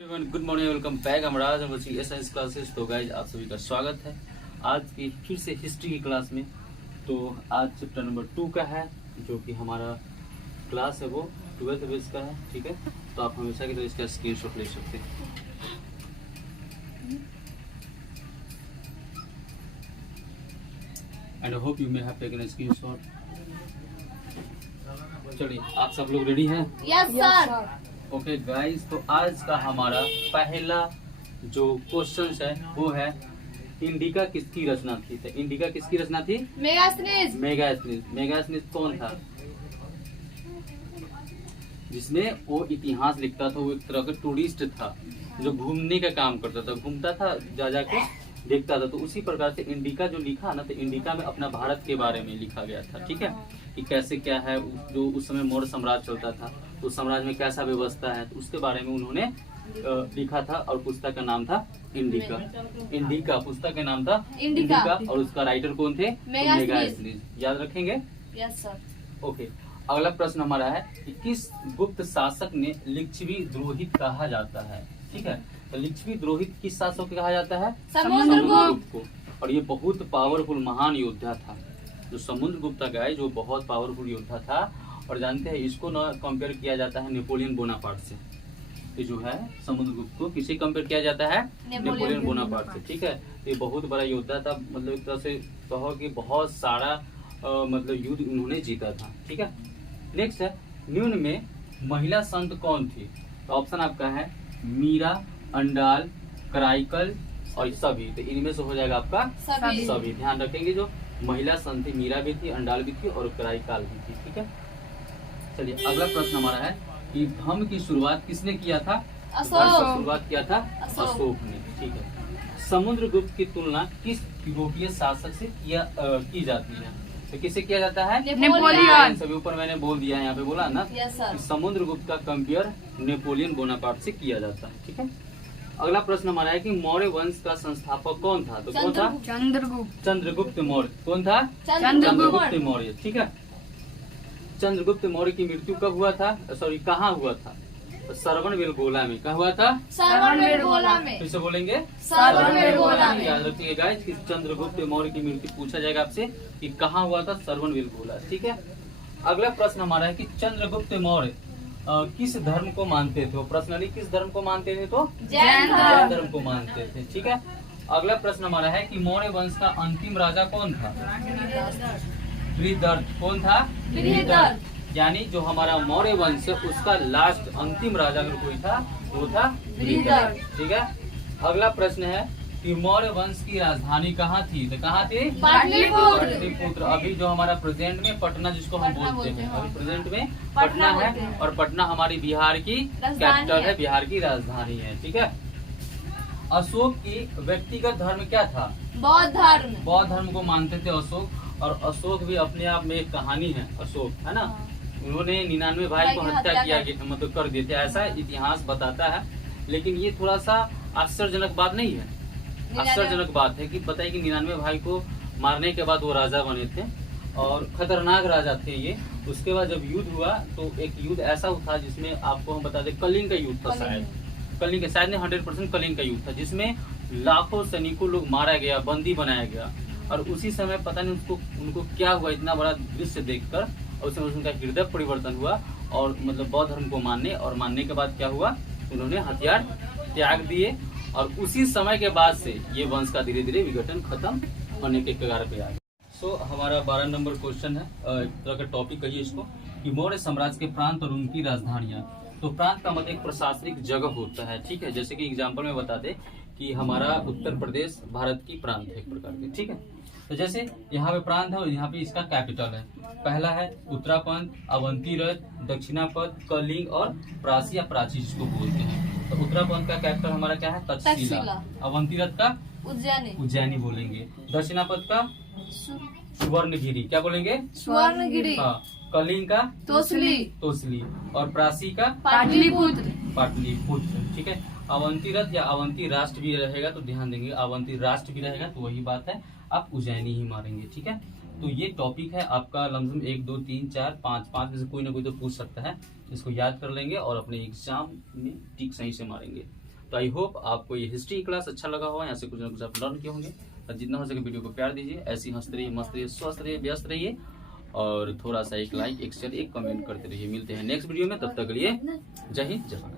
Good morning, welcome back. Amraj science classes. तो guys आप सभी का स्वागत है आज की फिर से हिस्ट्री की क्लास में। तो आज चैप्टर नंबर 2 का है, जो कि हमारा क्लास है वो 12th बेस का है। ठीक है, तो आप हमेशा की तरह इसका स्क्रीनशॉट ले सकते हैं। And I hope you may have taken a screenshot. चलिए, आप सब लोग रेडी हैं? Yes sir. ओके गाइस, तो आज का हमारा पहला जो क्वेश्चन है वो है इंडिका किसकी रचना थी। तो इंडिका किसकी रचना थी? मेगास्थनीज। मेगास्थनीज कौन था? जिसमें वो इतिहास लिखता था। वो एक तरह का टूरिस्ट था जो घूमने का काम करता था, घूमता था, जा जाके देखता था। तो उसी प्रकार से इंडिका जो लिखा ना, तो इंडिका में अपना भारत के बारे में लिखा गया था। ठीक है, कि कैसे क्या है, जो उस समय मौर्य साम्राज्य चलता था, उस साम्राज्य में कैसा व्यवस्था है, तो उसके बारे में उन्होंने लिखा था। और पुस्तक का नाम था इंडिका पुस्तक का नाम था इंडिका। और उसका राइटर कौन थे? मेगास्थनीज। याद रखेंगे? Yes sir. ओके, अगला प्रश्न हमारा है कि किस गुप्त शासक ने लिच्छवी द्रोहित कहा जाता है। ठीक है, तो लिच्छवी द्रोहित किस शासक को कहा जाता है? समुद्रगुप्त को। और ये बहुत पावरफुल महान योद्धा था जो समुद्रगुप्त का है, जो बहुत पावरफुल योद्धा था। और जानते हैं, इसको ना कंपेयर किया जाता है नेपोलियन बोनापार्ट से। ये जो है समुद्रगुप्त को किसे कंपेयर किया जाता है? नेपोलियन बोनापार्ट से। ठीक है, ये बहुत बड़ा योद्धा था। मतलब एक तरह से कहो कि बहुत सारा मतलब युद्ध उन्होंने जीता था। ठीक है, नेक्स्ट है निम्न में महिला संत कौन थी? तो ऑप्शन आपका है मीरा, अंडाल, कराइकल और सभी। तो इनमें से हो जाएगा आपका सभी। ध्यान रखेंगे, जो महिला संत थी, मीरा भी थी, अंडाल भी थी और कराइकाल भी थी। ठीक है, चलिए अगला प्रश्न हमारा है कि धर्म की शुरुआत किसने किया था? शुरुआत किया था अशोक ने। ठीक है, समुद्रगुप्त की तुलना किस यूरोपीय शासक से की जाती है? तो किससे किया जाता है? नेपोलियन। सभी ऊपर मैंने बोल दिया है, यहाँ पे बोला ना। Yes sir. समुद्रगुप्त का कंपेयर नेपोलियन बोनापार्ट से किया जाता है। ठीक है, अगला प्रश्न हमारा है कि मौर्य वंश का संस्थापक कौन था? तो कौन था? चंद्रगुप्त मौर्य। कौन था? चंद्रगुप्त मौर्य। ठीक है, चंद्रगुप्त मौर्य की मृत्यु कब हुआ था? सॉरी, कहाँ हुआ था? श्रवणबेलगोला में। कहाँ हुआ था? श्रवणबेलगोला में। फिर से बोलेंगे, श्रवणबेलगोला में। याद रखिए गाइस कि चंद्रगुप्त मौर्य की मृत्यु पूछा जाएगा आपसे कि कहाँ हुआ था? श्रवणबेलगोला। ठीक है, अगला प्रश्न हमारा है कि चंद्रगुप्त मौर्य किस धर्म को मानते थे? पर्सनली किस धर्म को मानते थे? तो जैन धर्म को मानते थे। ठीक है, अगला प्रश्न हमारा है कि मौर्य वंश का अंतिम राजा कौन था? बृहदर्थ। कौन था? बृहदर्थ। यानी जो हमारा मौर्य वंश है उसका लास्ट अंतिम राजा अगर कोई था वो था बृहदर्थ। ठीक है, अगला प्रश्न है कि मौर्य वंश की राजधानी कहाँ थी? तो कहाँ थी? पाटलिपुत्र। अभी जो हमारा प्रेजेंट में पटना जिसको हम बोलते हैं, अभी प्रेजेंट में पटना है। और पटना हमारी बिहार की कैपिटल है, बिहार की राजधानी है। ठीक है, अशोक की व्यक्तिगत धर्म क्या था? बौद्ध धर्म। बौद्ध धर्म को मानते थे अशोक। और अशोक भी अपने आप में एक कहानी है। अशोक है ना, उन्होंने 99 भाई को हत्या किया, मतलब कर दिए थे, ऐसा इतिहास बताता है। लेकिन ये थोड़ा सा आश्चर्यजनक बात नहीं है, आश्चर्यजनक बात है कि बताइए कि 99 भाई को मारने के बाद वो राजा बने थे और खतरनाक राजा थे ये। उसके बाद जब युद्ध हुआ तो एक युद्ध ऐसा था जिसमें आपको हम बता दें, कलिंग का युद्ध था। शायद कलिंग का, शायद नहीं 100% कलिंग का युद्ध था, जिसमें लाखों सैनिकों लोग मारा गया, बंदी बनाया गया। और उसी समय पता नहीं उनको क्या हुआ, इतना बड़ा दृश्य देखकर, और उसमें उनका हृदय परिवर्तन हुआ और मतलब बौद्ध धर्म को मानने के बाद क्या हुआ, उन्होंने हथियार त्याग दिए। और उसी समय के बाद से ये वंश का धीरे धीरे विघटन खत्म होने के कगार पे आ गया। हमारा 12 नंबर क्वेश्चन है, एक तरह का टॉपिक कहिए इसको, कि मौर्य साम्राज्य के प्रांत और उनकी राजधानियां। तो प्रांत का मतलब एक प्रशासनिक जगह होता है। ठीक है, जैसे कि एग्जाम्पल में बता दे कि हमारा उत्तर प्रदेश भारत की प्रांत है एक प्रकार के। ठीक है, तो जैसे यहाँ पे प्रांत है और यहाँ पे इसका कैपिटल है। पहला है उत्तरापंथ, अवंतीरथ, दक्षिणापथ, कलिंग और प्राची या प्राची जिसको बोलते हैं। तो उत्तरापंथ का कैपिटल हमारा क्या है? तक्षशिला। अवंतीरथ का उज्जैनी बोलेंगे। दक्षिणापथ का सुवर्णगिरी। क्या बोलेंगे? सुवर्णगिरी। हाँ, कलिंग का तोसली और प्राची का पाटलिपुत्र। ठीक है, अवंतीरथ या अवंती राष्ट्र भी रहेगा तो ध्यान देंगे, अवंती राष्ट्र भी रहेगा तो वही बात है, आप उज्जैनी ही मारेंगे। ठीक है, तो ये टॉपिक है आपका लमसम 1 2 3 4 5 में से कोई ना कोई तो पूछ सकता है। इसको याद कर लेंगे और अपने एग्जाम में टिक सही से मारेंगे। तो आई होप आपको ये हिस्ट्री क्लास अच्छा लगा होगा, यहाँ से कुछ ना कुछ आप लर्न किए होंगे। और जितना हो सके वीडियो को प्यार दीजिए, ऐसी हंसते रहिए, मस्त रहिए, स्वस्थ रहिए, व्यस्त रहिए, और थोड़ा सा एक लाइक, एक शेयर, एक कमेंट करते रहिए। मिलते हैं नेक्स्ट वीडियो में, तब तक के लिए जय हिंद, जय भारत।